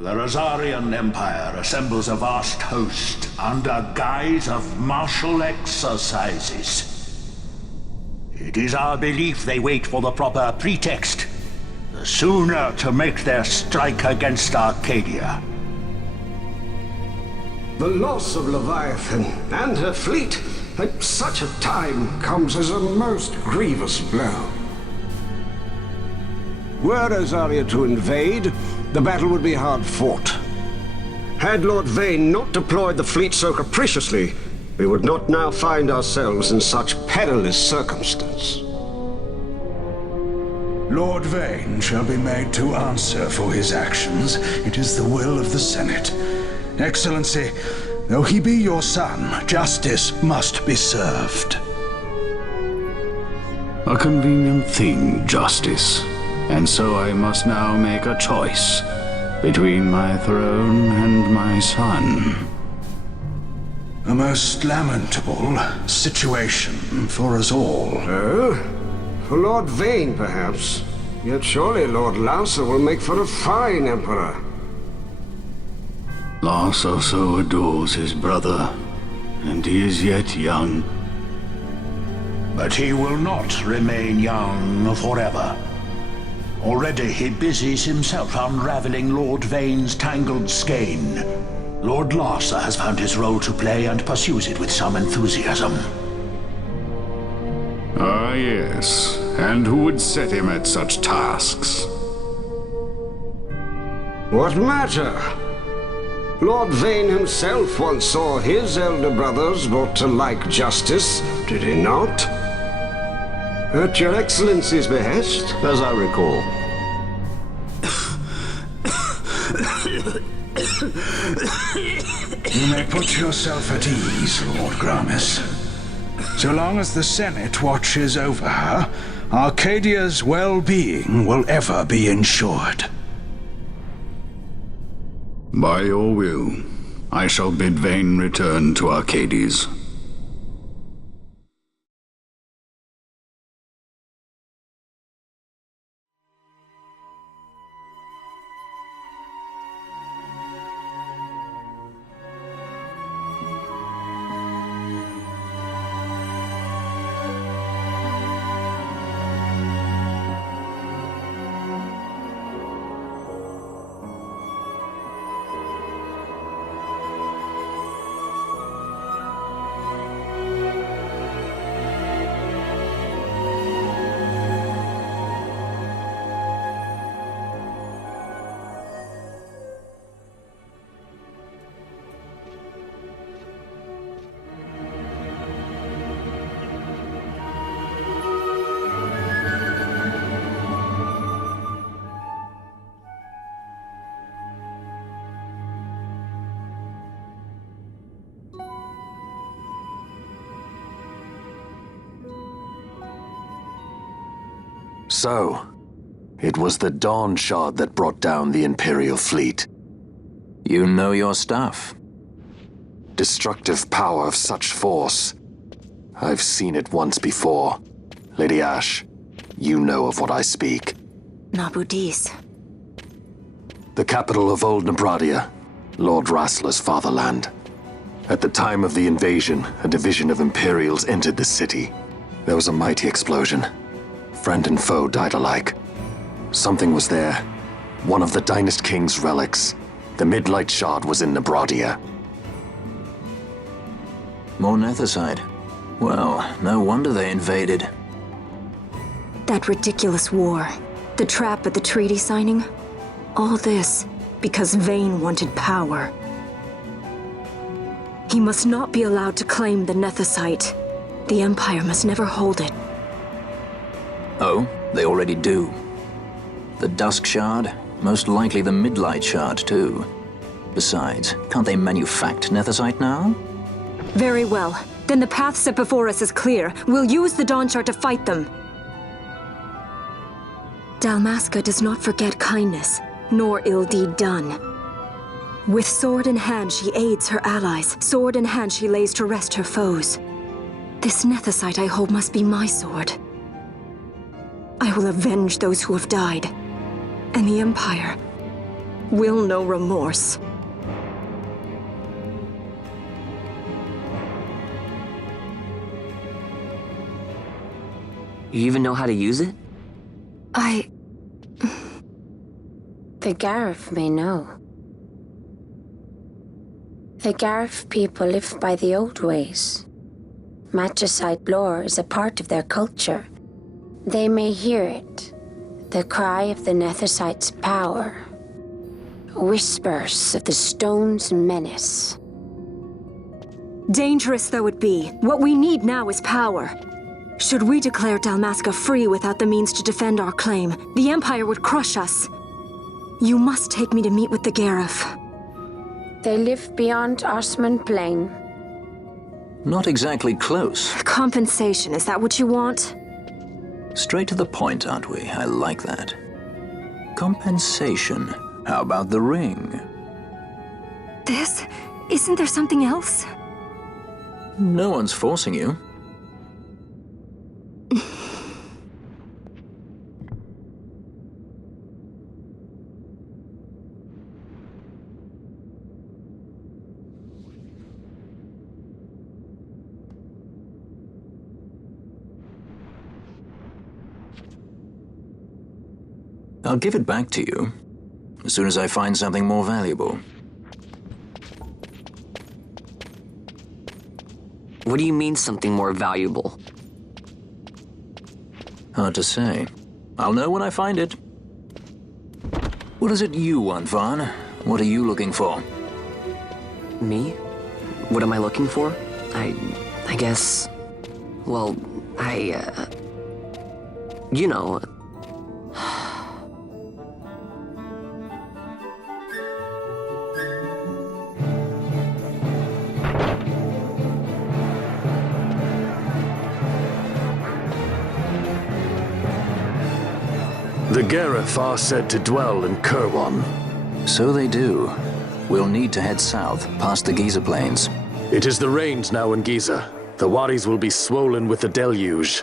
The Rosarian Empire assembles a vast host under guise of martial exercises. It is our belief they wait for the proper pretext, the sooner to make their strike against Arcadia. The loss of Leviathan and her fleet at such a time comes as a most grievous blow. Were Rosaria to invade, the battle would be hard fought. Had Lord Vayne not deployed the fleet so capriciously, we would not now find ourselves in such perilous circumstance. Lord Vayne shall be made to answer for his actions. It is the will of the Senate. Excellency, though he be your son, justice must be served. A convenient thing, justice. And so I must now make a choice between my throne and my son. A most lamentable situation for us all. Oh? For Lord Vayne, perhaps. Yet surely Lord Lauser will make for a fine emperor. Lauser so adores his brother, and he is yet young. But he will not remain young forever. Already he busies himself unraveling Lord Vayne's tangled skein. Lord Lauser has found his role to play and pursues it with some enthusiasm. Ah, yes. And who would set him at such tasks? What matter? Lord Vayne himself once saw his elder brothers brought to like justice, did he not? At your Excellency's behest, as I recall. You may put yourself at ease, Lord Gramis. So long as the Senate watches over her, Arcadia's well-being will ever be ensured. By your will, I shall bid Vayne return to Arcades. So, it was the Dawn Shard that brought down the Imperial fleet. You know your stuff. Destructive power of such force. I've seen it once before. Lady Ashe, you know of what I speak. Nabudis. The capital of Old Nebradia, Lord Rassler's fatherland. At the time of the invasion, a division of Imperials entered the city. There was a mighty explosion. Friend and foe died alike. Something was there. One of the Dynast King's relics. The Midlight Shard was in Nebradia. More Nethicite. Well, no wonder they invaded. That ridiculous war. The trap at the treaty signing. All this because Vayne wanted power. He must not be allowed to claim the Nethicite. The Empire must never hold it. Oh, they already do. The Dusk Shard, most likely the Midlight Shard too. Besides, can't they manufacture Nethicite now? Very well. Then the path set before us is clear. We'll use the Dawn Shard to fight them. Dalmasca does not forget kindness, nor ill deed done. With sword in hand, she aids her allies. Sword in hand, she lays to rest her foes. This Nethicite I hold must be my sword. I will avenge those who have died. And the Empire will know remorse. You even know how to use it? The Garif may know. The Garif people live by the old ways. Matricide lore is a part of their culture. They may hear it, the cry of the Nethersight's power. Whispers of the stone's menace. Dangerous though it be, what we need now is power. Should we declare Dalmasca free without the means to defend our claim, the Empire would crush us. You must take me to meet with the Garif. They live beyond Osman Plain. Not exactly close. Compensation, is that what you want? Straight to the point, aren't we? I like that. Compensation. How about the ring? This? Isn't there something else? No one's forcing you. I'll give it back to you as soon as I find something more valuable. What do you mean something more valuable? Hard to say. I'll know when I find it. What is it you want, Vaughn? What are you looking for? Me? What am I looking for? I guess... Well, you know... The Garif are said to dwell in Kirwan. So they do. We'll need to head south, past the Giza Plains. It is the rains now in Giza. The wadis will be swollen with the deluge.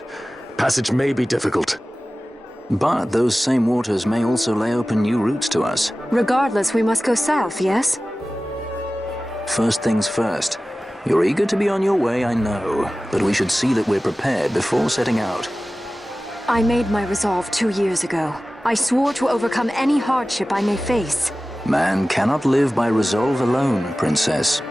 Passage may be difficult. But those same waters may also lay open new routes to us. Regardless, we must go south, yes? First things first. You're eager to be on your way, I know. But we should see that we're prepared before setting out. I made my resolve 2 years ago. I swore to overcome any hardship I may face. Man cannot live by resolve alone, Princess.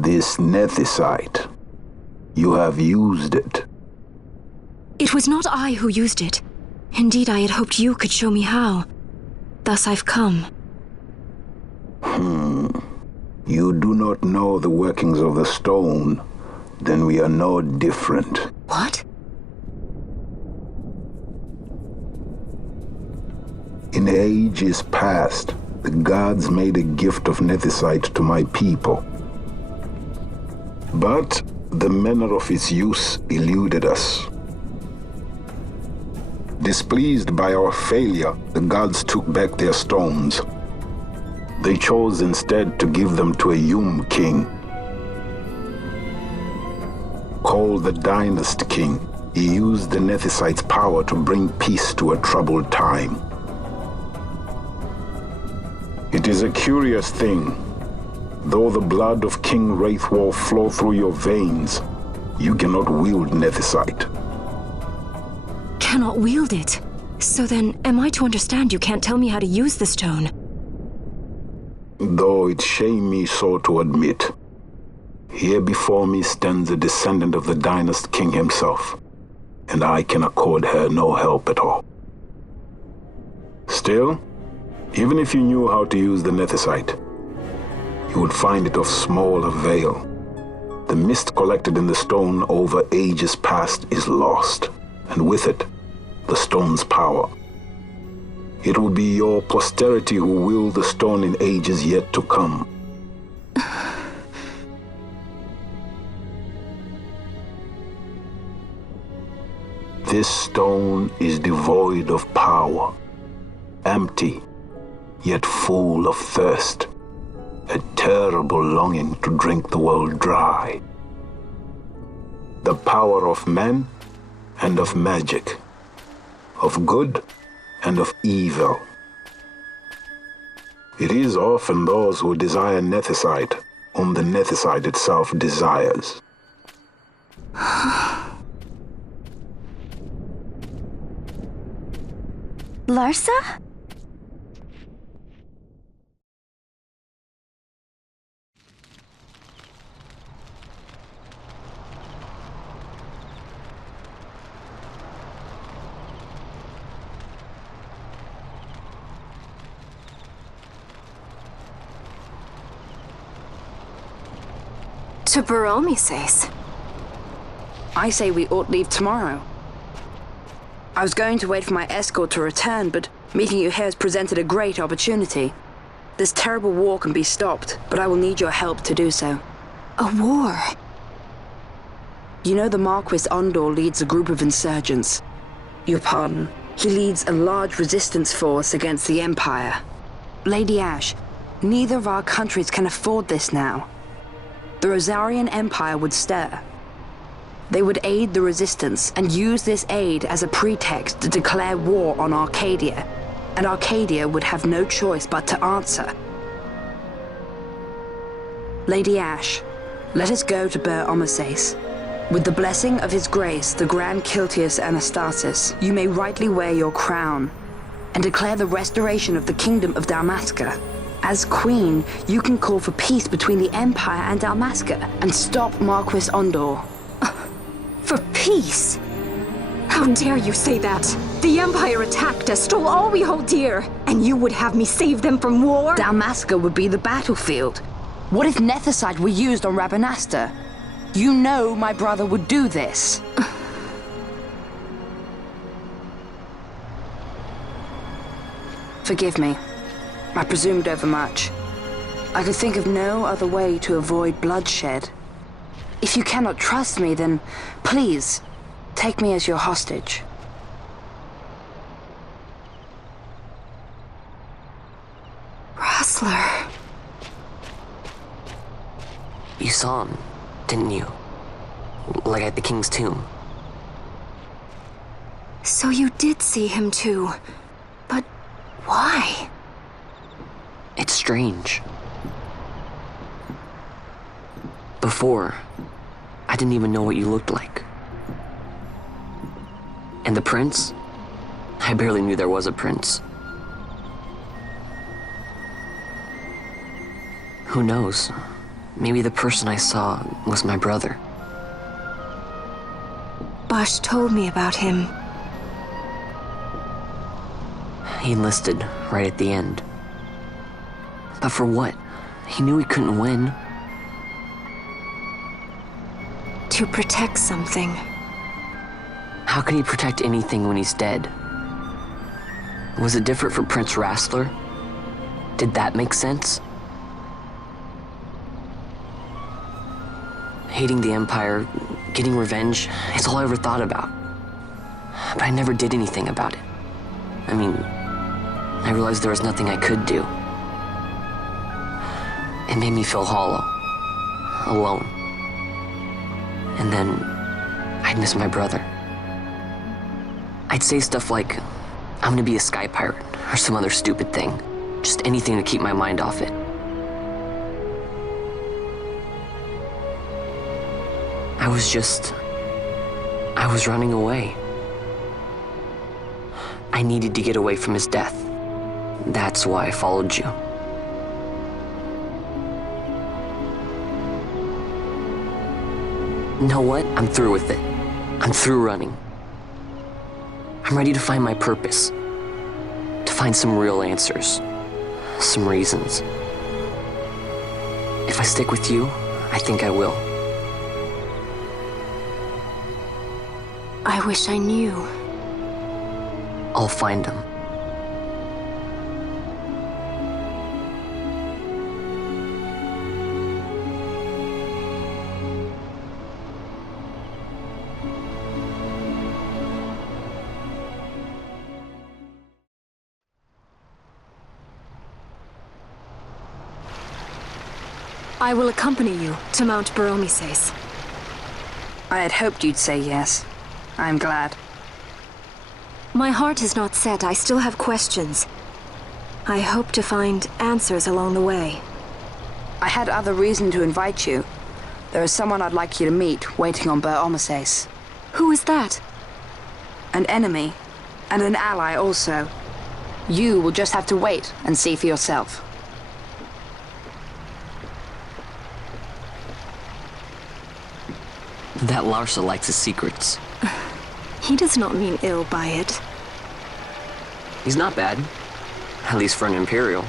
This nethicite. You have used it. It was not I who used it. Indeed, I had hoped you could show me how. Thus I've come. You do not know the workings of the stone. Then we are no different. What? In ages past, the gods made a gift of nethicite to my people. But the manner of its use eluded us. Displeased by our failure, the gods took back their stones. They chose instead to give them to a Yum king. Called the Dynast King, he used the nethicite's power to bring peace to a troubled time. It is a curious thing. Though the blood of King Wraithwall flow through your veins, you cannot wield nethicite. Cannot wield it? So then, am I to understand you can't tell me how to use the stone? Though it shame me so to admit, here before me stands a descendant of the Dynast King himself, and I can accord her no help at all. Still, even if you knew how to use the nethicite, you would find it of small avail. The mist collected in the stone over ages past is lost, and with it, the stone's power. It will be your posterity who wield the stone in ages yet to come. This stone is devoid of power, empty, yet full of thirst, a terrible longing to drink the world dry. The power of men and of magic, of good and of evil. It is often those who desire nethicite whom the nethicite itself desires. Larsa? To Baromi says. I say we ought leave tomorrow. I was going to wait for my escort to return, but meeting you here has presented a great opportunity. This terrible war can be stopped, but I will need your help to do so. A war? You know the Marquis Ondor leads a group of insurgents. Your pardon. He leads a large resistance force against the Empire. Lady Ash, neither of our countries can afford this now. The Rosarian Empire would stir. They would aid the resistance and use this aid as a pretext to declare war on Arcadia, and Arcadia would have no choice but to answer. Lady Ash, let us go to Bur Omasace. With the blessing of His Grace, the Grand Kiltius Anastasis, you may rightly wear your crown and declare the restoration of the Kingdom of Dalmasca. As Queen, you can call for peace between the Empire and Dalmasca and stop Marquis Ondor. For peace? How dare you say that? The Empire attacked us, stole all we hold dear, and you would have me save them from war? Dalmasca would be the battlefield. What if nethicite were used on Rabanasta? You know my brother would do this. Forgive me. I presumed overmuch. I could think of no other way to avoid bloodshed. If you cannot trust me, then please, take me as your hostage. Rustler. You saw him, didn't you? Like at the King's tomb. So you did see him too. But why? It's strange. Before, I didn't even know what you looked like. And the prince? I barely knew there was a prince. Who knows? Maybe the person I saw was my brother. Bash told me about him. He enlisted right at the end. But for what? He knew he couldn't win. To protect something. How can he protect anything when he's dead? Was it different for Prince Rassler? Did that make sense? Hating the Empire, getting revenge, it's all I ever thought about. But I never did anything about it. I mean, I realized there was nothing I could do. It made me feel hollow, alone. And then I'd miss my brother. I'd say stuff like, I'm gonna be a sky pirate, or some other stupid thing. Just anything to keep my mind off it. I was running away. I needed to get away from his death. That's why I followed you. You know what? I'm through with it. I'm through running. I'm ready to find my purpose. To find some real answers. Some reasons. If I stick with you, I think I will. I wish I knew. I'll find them. I will accompany you to Mount Baromises. I had hoped you'd say yes. I'm glad. My heart is not set. I still have questions. I hope to find answers along the way. I had other reason to invite you. There is someone I'd like you to meet, waiting on Baromises. Who is that? An enemy, and an ally also. You will just have to wait and see for yourself. That Larsa likes his secrets. He does not mean ill by it. He's not bad. At least for an Imperial.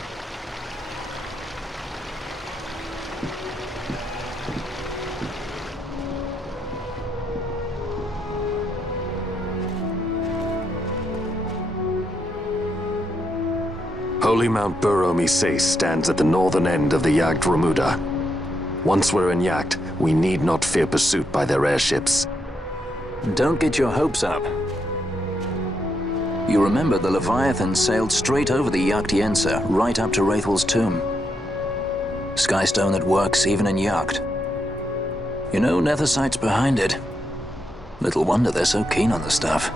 Holy Mount Baromises stands at the northern end of the Jagd Remuda. Once we're in Jagd, we need not fear pursuit by their airships. Don't get your hopes up. You remember the Leviathan sailed straight over the Jagd right up to Wraithwell's tomb. Skystone that works even in Jagd. You know, Nethersight's behind it. Little wonder they're so keen on the stuff.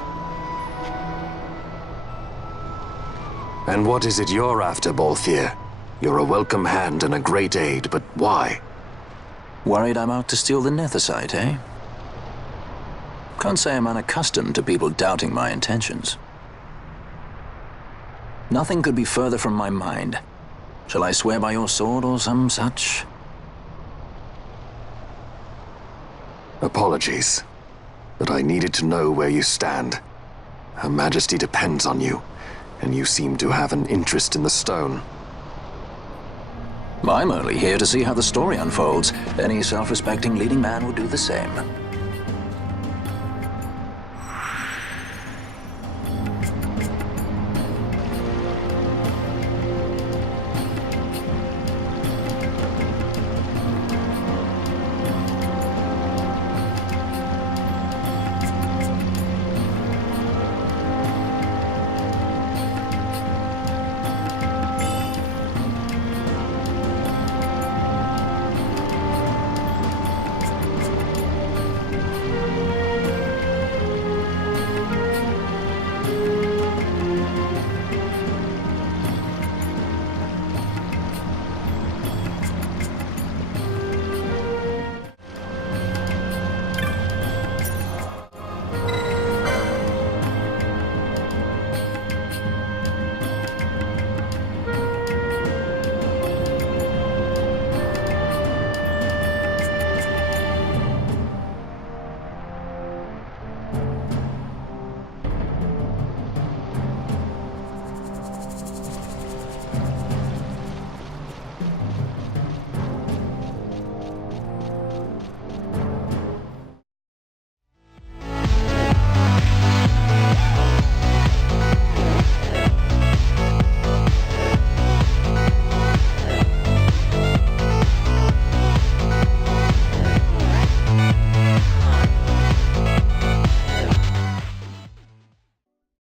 And what is it you're after, Balthier? You're a welcome hand and a great aid, but why? Worried I'm out to steal the Nethersight, eh? Can't say I'm unaccustomed to people doubting my intentions. Nothing could be further from my mind. Shall I swear by your sword or some such? Apologies, but I needed to know where you stand. Her Majesty depends on you, and you seem to have an interest in the stone. I'm only here to see how the story unfolds. Any self-respecting leading man would do the same.